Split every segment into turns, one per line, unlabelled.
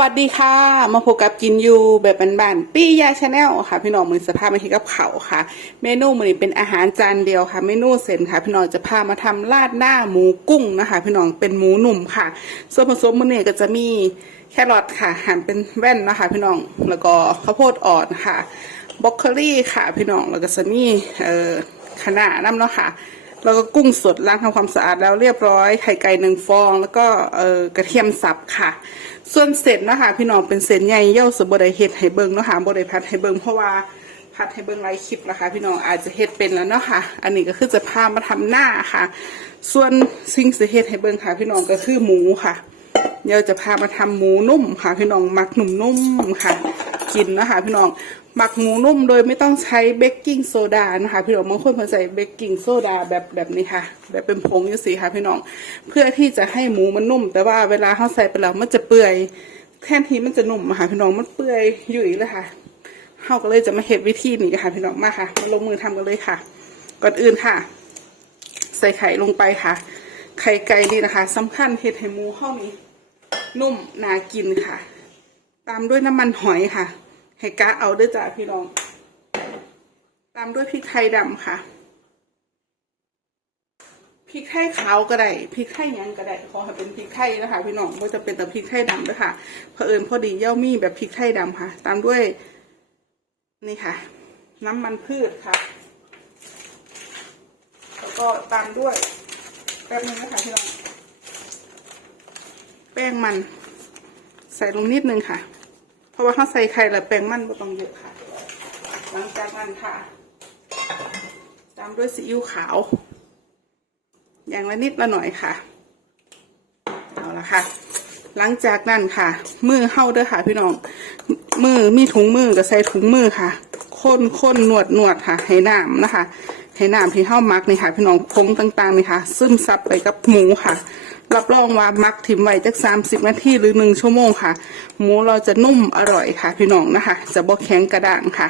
วัสดีค่ะ มาพบกับกินยูแบบบ้านๆปี้ยาชาแนลค่ะ พี่น้องมือสภาพมาที่กับเขาค่ะ เมนูมือนี้เป็นอาหารจานเดียวค่ะ เมนูเส้นค่ะ พี่น้องจะพามาทำราดหน้าหมูกุ้งนะคะ พี่น้องเป็นหมูหนุ่มค่ะ ส่วนผสมมือนี้ก็จะมีแครอทค่ะ หั่นเป็นแว่นนะคะ พี่น้องแล้วก็ข้าวโพดอ่อนค่ะบล็อกโคลี่ค่ะ พี่น้องแล้วก็จะมีเอ่อคะน้าน้ำเนาะค่ะ แล้วก็กุ้งสดล้างทำความสะอาดแล้วเรียบร้อยไข่ไก่หนึ่งฟอง แล้วก็เอ่อกระเทียมสับค่ะ ส่วนเสร็จนะคะพี่น้องเป็นเส้นใหญ่เย่าสบไดเฮ็ดให้เบิงเนาะค่ะบ่ได้พัดให้เบิงเพราะว่าพัดให้เบิงหลคลิปนะคะพี่น้องอาจจะเฮ็ดเป็นแล้วเนาะค่ะ อันนี้ก็คือจะพามาทำหน้าค่ะ ส่วนสิ่งสิเฮ็ดให้เบิงค่ะ พี่น้องก็คือหมูค่ะเดี๋ยวจะพามาทำหมูนุ่มค่ะ พี่น้องหมักหนุ่มๆค่ะ กินนะคะ พี่น้อง หมักหมูนุ่มโดยไม่ต้องใช้เบกกิ้งโซดานะคะ พี่น้องบางคนเพิ่นใส่เบกกิ้งโซดาแบบแบบนี้ค่ะ แบบเป็นผงอยู่สิค่ะพี่น้อง เพื่อที่จะให้หมูมันนุ่ม แต่ว่าเวลาเขาใส่ไปแล้วมันจะเปื่อยแค่ทีมันจะนุ่มค่ะพี่น้องมันเปื่อยอยู่อีกเลยค่ะเขาก็เลยจะมาเห็ดวิธีนี้ค่ะพี่น้องมาค่ะมาลงมือทำกันเลยค่ะ ก่อนอื่นค่ะ ใส่ไข่ลงไปค่ะ ไข่ไก่นี่นะคะสำคัญเห็ดให้หมูเข้านี้ นุ่มน่ากินค่ะ ตามด้วยน้ำมันหอยค่ะ ให้กะเอาด้วยจ้ะพี่น้อง ตามด้วยพริกไทยดำค่ะ พริกไทยขาวก็ได้ พริกไทยยังก็ได้ ขอให้เป็นพริกไทยนะคะ พี่น้องก็จะเป็นแต่พริกไทยดำด้วยค่ะเผอิญพอดีเย่ามีแบบพริกไทยดำค่ะ ตามด้วยนี่ค่ะ น้ำมันพืชค่ะ แล้วก็ตามด้วยแป๊บนึงนะคะพี่น้อง แป้งมันใส่ลงนิดนึงค่ะ เพราะว่าเขาใส่ไข่แล้วแป้งมันก็ต้องเยอะค่ะ หลังจากนั้นค่ะ ตามด้วยซีอิ๊วขาว อย่างละนิดละหน่อยค่ะ เอาละค่ะ หลังจากนั้นค่ะ มือเข้าเด้อค่ะ พี่น้อง มือมีถุงมือก็ใส่ถุงมือค่ะ ค้นค้นหนวดหนวดค่ะ ให้น้ำนะคะ ให้น้ำที่เข้ามักนี่ค่ะ พี่น้องพงต่างๆนี่ค่ะ ซึมซับไปกับหมูค่ะ รับรองว่ามักถิ่มไว้จักสามสิบนาทีหรือหนึ่งชั่วโมงค่ะ หมูเราจะนุ่มอร่อยค่ะ พี่น้องนะคะ จะบ่แข็งกระด้างค่ะ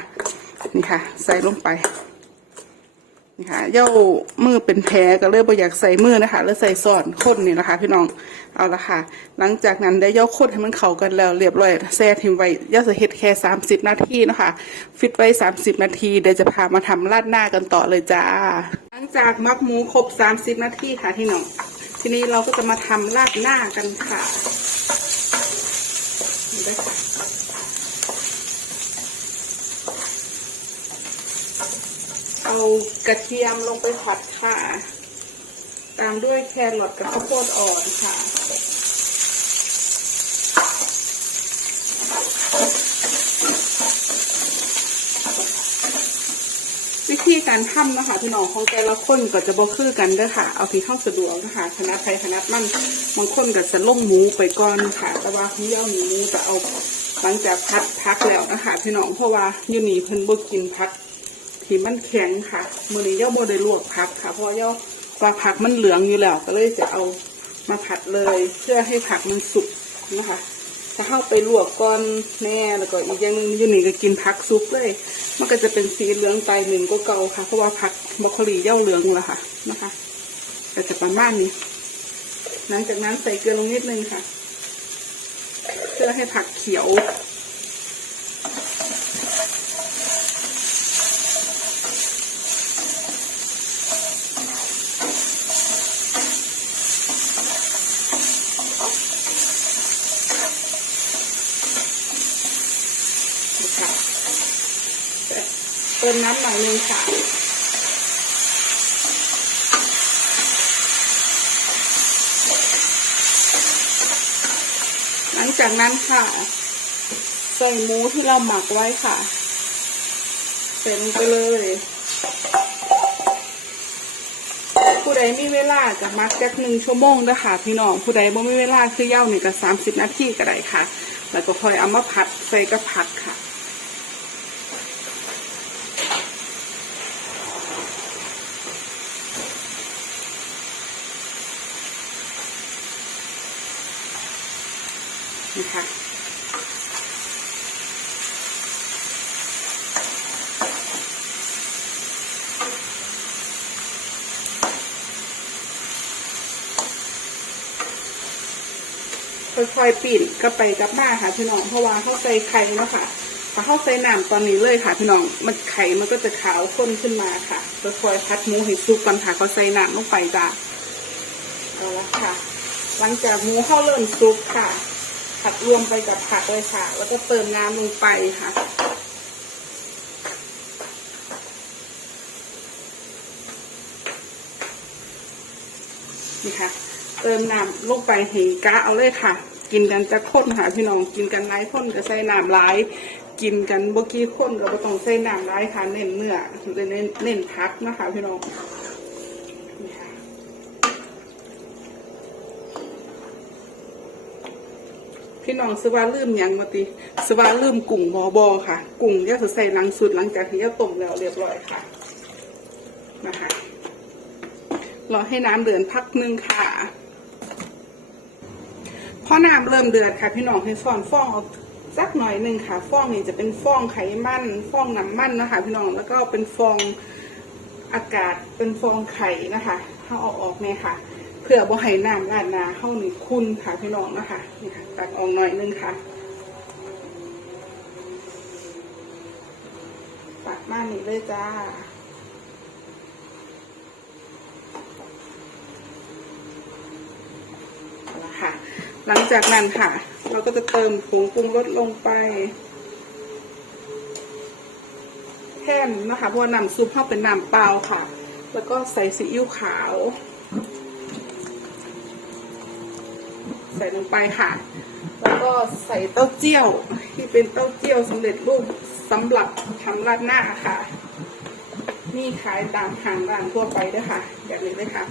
นี่ค่ะ ใส่ลงไปนี่ค่ะเย่ามือเป็นแผลก็เลยบ่อยากใส่มือนะคะ แล้วใส่ซ่อนข้นนี่นะคะ พี่น้องเอาละค่ะ หลังจากนั้นได้เย่าข้นให้มันเข้ากันแล้วเรียบร้อยแช่ทิ้งไว้ย่าจะเฮ็ดแค่สามสิบนาทีนะคะ ฟิตไว้สามสิบนาทีเดี๋ยวจะพามาทำราดหน้ากันต่อเลยจ้า หลังจากมักหมูครบสามสิบนาทีค่ะพี่น้อง ทีนี้เราก็จะมาทำราดหน้ากันค่ะนี่เลยค่ะเอากระเทียมลงไปผัดค่ะ ตามด้วยแครอทกับข้าวโพดอ่อนค่ะ วิธีการทำนะคะพี่น้องของแต่ละคนก็จะบ่คือกันเด้อค่ะ เอาที่เข้าสะดวกนะคะคณะไทยคณะมั่นบางคนก็จะล่งหมูไปก่อนค่ะ แต่ว่าของเย่าหมูจะเอาหลังจากพัดพักแล้วนะคะพี่น้องเพราะว่ายูนี่เพิ่นบ่กินพักที่มันแข็งค่ะมือนี้ย่าโมได้ลวกผักค่ะ เพราะย่าว่าผักมันเหลืองอยู่แล้ว ก็เลยจะเอามาผัดเลย เพื่อให้ผักมันสุกนะคะ ถ้าเข้าไปลวกก่อนแน่แล้วก็อีกอย่างหนึงยูนี่ก็กินผักซุปเลย มันก็จะเป็นสีเหลืองไปหนึ่งก็เก่าค่ะ เพราะว่าผักบรอกโคลีเย่าเหลืองแล้วค่ะนะคะแต่จะประมาณนี้ หลังจากนั้นใส่เกลือลงนิดนึงค่ะ เพื่อให้ผักเขียว ติมน้ำหน่อยนึงค่ะหลังจากนั้นค่ะ ใส่หมูที่เราหมักไว้ค่ะใส่ลงไปเลยผู้ใดมีเวลาจะมักจักหนึ่งชั่วโมงนะคะพี่น้องผู้ใดบ่มีเวลาคือเย่าหนี่งก็สามสิบนาทีก็ได้ค่ะ แล้วก็ค่อยเอามาผัดใส่กับผักค่ะ ค่ะค่อยๆปิ่นก็ไปกลับมาค่ะพี่น้อง เพราะว่าเขาใส่ไข่เนาะค่ะพอเขาใส่น้ำตอนนี้เลยค่ะพี่น้อง มันไข่มันก็จะขาวข้นขึ้นมาค่ะค่อยๆพัดหมูให้สุกก่อนค่ะก็ใส่น้ำลงไปจ้ะเอาละค่ะ หลังจากหมูเข้าเริ่มสุกค่ะ ผัดรวมไปกับผักเลยค่ะ แล้วก็เติมน้ำลงไปค่ะ นี่ค่ะ เติมน้ำลงไปเหกะเอาเลยค่ะ กินกันจะข้นค่ะพี่น้อง กินกันไร้ข้นก็ใส่น้ำไร้กินกันเมื่อกี้ข้นก็บ่ต้องใส่น้ำไร้ค่ะ เน้นเนื้อเน้นเน้นพักนะคะพี่น้องนี่ค่ะ พี่น้องสว่าลืมยังมาติสว่าลืมกุ้งบอบอค่ะ กุ้งย่าจะใส่หลังสุดหลังจากที่ย่าต้มแล้วเรียบร้อยค่ะนะคะรอให้น้ำเดือดพักหนึงค่ะพอน้ำเริ่มเดือดค่ะ พี่น้องให้ฟอนฟองเอาสักหน่อยหนึ่งค่ะ ฟองนี่จะเป็นฟองไขมัน ฟองน้ำมันนะคะ พี่น้องแล้วก็เป็นฟองอากาศเป็นฟองไข่นะคะเอาออกออกเนี่ยค่ะ เพื่อบ่ให้น้ำราดนาเข้านี่คุ้นค่ะพี่น้องนะคะนี่ค่ะตักออกหน่อยนึงค่ะตักมานี่เลยจ้าค่ะ หลังจากนั้นค่ะ เราก็จะเติมผงปรุงรสลงไปแค่นนะคะเพราะว่าน้ำซุปเข้าเป็นน้ำเปล่าค่ะ แล้วก็ใส่ซีอิ๊วขาว ส่ลงไปค่ะ แล้วก็ใส่เต้าเจี้ยวที่เป็นเต้าเจี้ยวสำเร็จรูปสำหรับทำราดหน้าค่ะ นี่ขายตามห้างร้านทั่วไปด้วยค่ะ แบบนี้เลยค่ะ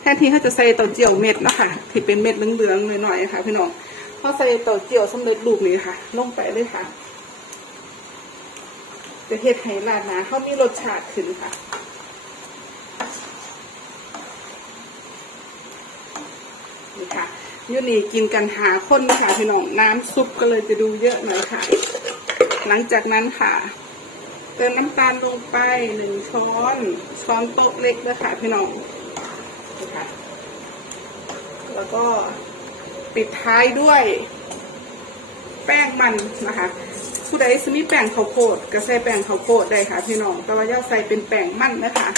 แทนที่เขาจะใส่เต้าเจี้ยวเม็ดนะคะที่เป็นเม็ดเหลืองๆหน่อยๆค่ะ พี่น้องเขาใส่เต้าเจี้ยวสำเร็จรูปนี้ค่ะ ลงไปเลยค่ะจะเฮ็ดให้ราดหน้าเขามีรสชาติขึ้นค่ะ นี่ค่ะ ยูนี่กินกันหาคนค่ะพี่น้องน้ำซุปก็เลยจะดูเยอะหน่อยค่ะ หลังจากนั้นค่ะ เติมน้ำตาลลงไปหนึ่งช้อน ช้อนโต๊ะเล็กนะคะพี่น้องนี่ค่ะแล้วก็ปิดท้ายด้วยแป้งมันนะคะผู้ใดซื้อมีแป้งข้าวโพดก็ใส่แป้งข้าวโพดได้ค่ะพี่น้องแต่ว่าอย่าใส่เป็นแป้งมันนะคะ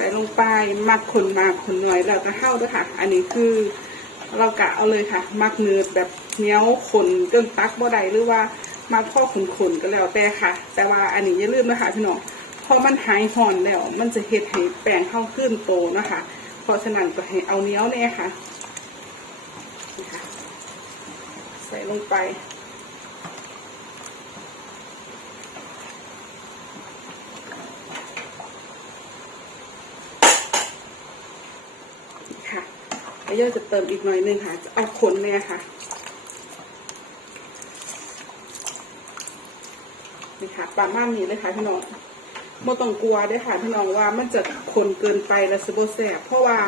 ส่ลงไปมักขนมาขนหน่อยแล้วก็เข้าด้วยค่ะ อันนี้คือเรากะเอาเลยค่ะ มักเนื้อแบบเนี้ยวขนเกินตักบ่ได้หรือว่ามาพ่อขนขนก็แล้วแต่ค่ะ แต่ว่าอันนี้อย่าลืมนะคะพี่น้องพอมันหายห่อนแล้ว มันจะเฮ็ดให้แป้งเข้าขึ้นโตนะคะ เพราะฉะนั้นก็ให้เอาเนี้ยวแน่ค่ะใส่ลงไป แล้วย่อยจะเติมอีกหน่อยนึงค่ะ จะเอาขนเนี่ยค่ะ นี่ค่ะปลาม่านนี้เลยค่ะพี่น้องโมต้องกลัวด้วยค่ะพี่น้องว่ามันจะคนเกินไปแล้วสบแสบเพราะว่า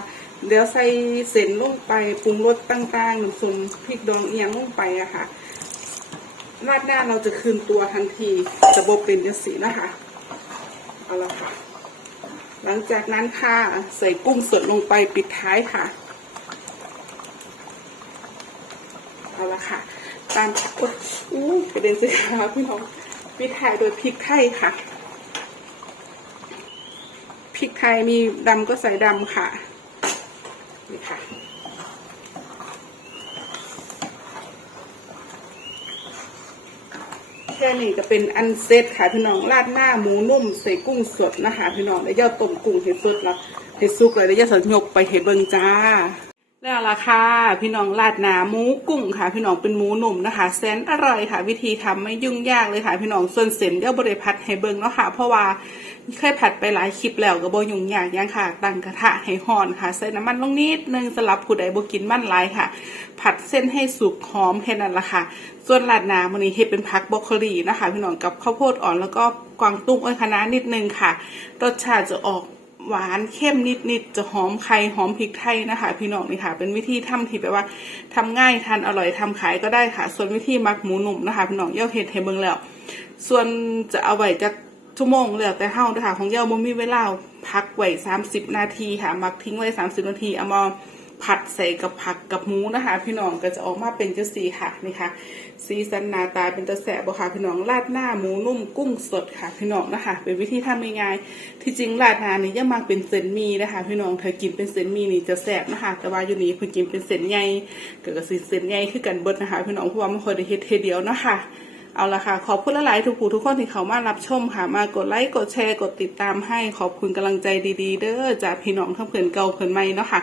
เดี๋ยวใส่เส้นลงไปปรุงรสต่างๆหรือส่วนพริกดองเอียงลงไปอะค่ะราดหน้าเราจะคืนตัวทันทีจะบบเป็นจังสีนะคะเอาละค่ะ หลังจากนั้นค่ะใส่กุ้งสดลงไปปิดท้ายค่ะ เอาละค่ะ ตามอุ๊ยอู้กระเด็นสิคะพี่น้องปิดท้ายโดยพริกไทยค่ะพริกไทยมีดำก็ใส่ดำค่ะนี่ค่ะแค่นี้ก็เป็นอันเซตค่ะพี่น้องราดหน้าหมูนุ่มใส่กุ้งสดนะคะพี่น้องแล้วย่าต้มกุ้งเห็ดสดแล้วเห็ดซุกเลยแล้วย่าสยกไปเห็ดเบิงจ้า แล้วล่ะค่ะพี่น้องราดหนาหมูกุ้งค่ะ พี่น้องเป็นหมูหนุ่มนะคะแสนอร่อยค่ะ วิธีทำไม่ยุ่งยากเลยค่ะ พี่น้องส่วนเส้นเดี๋ยวบริพัดให้เบิงเนาะค่ะ เพราะว่าเคยผัดไปหลายคลิปแล้วก็บ่ยุ่งยากหยังค่ะ ตั้งกระทะให้ห่อนค่ะ ใส่น้ำมันลงนิดนึงสำหรับผู้ใดบ่กินมันหลายค่ะ ผัดเส้นให้สุกหอมแค่นั้นละค่ะ ส่วนราดหนามื้อนี้เฮ็ดเป็นผักบรอกโคลีนะคะ พี่น้องกับข้าวโพดอ่อนแล้วก็กวางตุ้งอ้อยคะน้านิดนึงค่ะรสชาติจะออก หวานเข้มนิดๆจะหอมไข่หอมพริกไทยนะคะ พี่น้องนี่ค่ะ เป็นวิธีทำที่แบบว่าทำง่ายทานอร่อยทำขายก็ได้ค่ะ ส่วนวิธีมักหมูหนุ่มนะคะ พี่น้องเย่าเห็ดเห้เบิงแล้ว ส่วนจะเอาไว้จะชั่วโมงเหลือแต่เท่าเด้อค่ะของเย่าบ่มีเวลาพักไว้30นาทีค่ะ มักทิ้งไว้30นาทีเอามา ผัดใส่กับผักกับหมูนะคะ พี่น้องก็จะออกมาเป็นจังซี่ค่ะนี่ค่ะสีสันหนาตาเป็นตะแสบค่ะพี่น้องราดหน้าหมูนุ่มกุ้งสดค่ะพี่น้องนะคะ เป็นวิธีทำง่ายๆที่จริงราดหน้านี่ยังมาเป็นเส้นมีนะคะ พี่น้องถ้ากินเป็นเส้นมีนี่จะแสบนะคะ แต่ว่าอยู่นี้เพิ่นกินเป็นเส้นใหญ่ก็ก็สิเส้นใหญ่คือกันเบิดนะคะ พี่น้องเพราะว่าไม่ค่อยได้เฮ็ดเทเดียวนะคะเอาละค่ะ ขอบคุณหลายๆทุกผู้ทุกคนที่เขามารับชมค่ะ มากดไลค์กดแชร์กดติดตามให้ขอบคุณกำลังใจดี ๆ เด้อจากพี่น้องทั้งเพื่อนเก่าเพื่อนใหม่เนาะค่ะ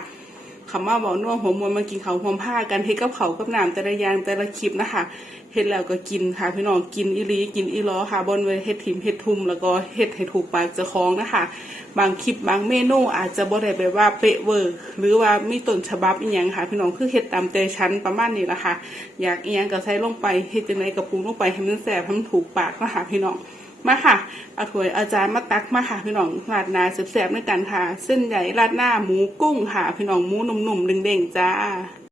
คำว่าบอกน่วงหัวมวลมากินเขาหอมผ้ากันเฮ็ดกับเขากับน้ำแต่ละอย่างแต่ละคลิปนะคะเฮ็ดแล้วก็กินค่ะพี่น้องกินอีลีกินอีล้อค่ะบนเวเฮ็ดถิมเฮ็ดทุ่มแล้วก็เฮ็ดให้ถูกปากเจ้าของนะคะ บางคลิปบางเมนูอาจจะบ่ได้แบบว่าเป๊ะเวอร์หรือว่ามีต้นฉบับอีหยังค่ะ พี่น้องคือเฮ็ดตามใจชั้นประมาณนี้ละค่ะ อยากอีหยังก็ใส่ลงไปเฮ็ดจังไดก็ปรุงลงไปให้มันแซ่บให้มันถูกปากนะคะพี่น้อง มาค่ะ เอาถ้วยอาจารย์มาตักมาค่ะพี่น้องราดหน้าแซ่บๆด้วยกันค่ะ เส้นใหญ่ราดหน้าหมูกุ้งค่ะ พี่น้องหมูหนุ่มๆเด้งๆจ้า